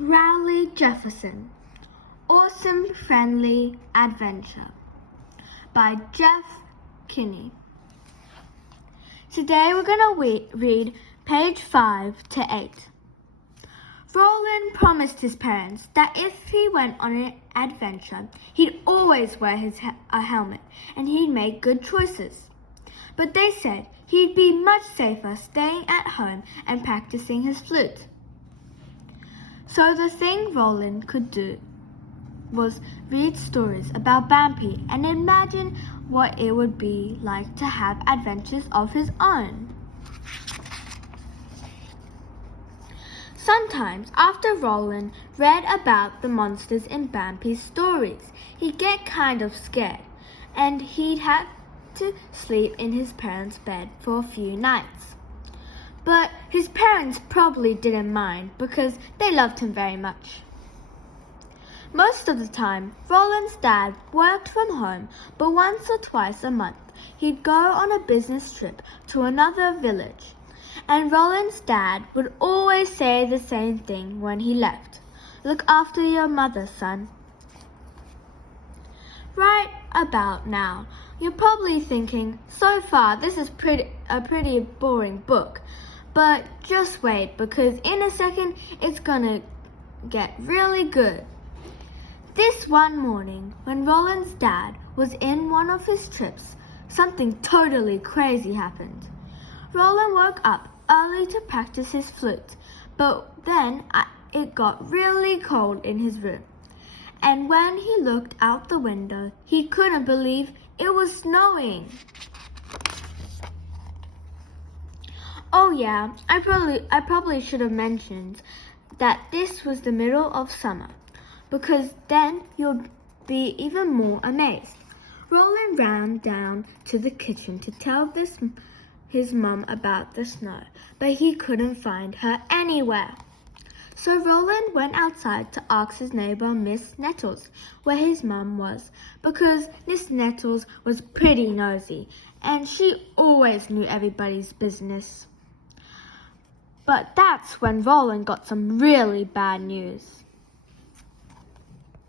Rowley Jefferson, Awesome Friendly Adventure by Jeff Kinney. Today we're going to read page 5 to 8. Roland promised his parents that if he went on an adventure, he'd always wear a helmet and he'd make good choices. But they said he'd be much safer staying at home and practicing his flute. So the thing Roland could do was read stories about Bambi and imagine what it would be like to have adventures of his own. Sometimes, after Roland read about the monsters in Bambi's stories, he'd get kind of scared, and he'd have to sleep in his parents' bed for a few nights. But his parents probably didn't mind because they loved him very much. Most of the time, Roland's dad worked from home, but once or twice a month, he'd go on a business trip to another village. And Roland's dad would always say the same thing when he left. "Look after your mother, son." Right about now, you're probably thinking, so far this is a pretty boring book. But just wait, because in a second it's gonna get really good. This one morning, when Roland's dad was in one of his trips, something totally crazy happened. Roland woke up early to practice his flute, but then it got really cold in his room. And when he looked out the window, he couldn't believe it was snowing. Oh yeah, I probably should have mentioned that this was the middle of summer, because then you'll be even more amazed. Roland ran down to the kitchen to tell his mum about the snow, but he couldn't find her anywhere. So Roland went outside to ask his neighbor Miss Nettles where his mum was, because Miss Nettles was pretty nosy, and she always knew everybody's business. But that's when Roland got some really bad news.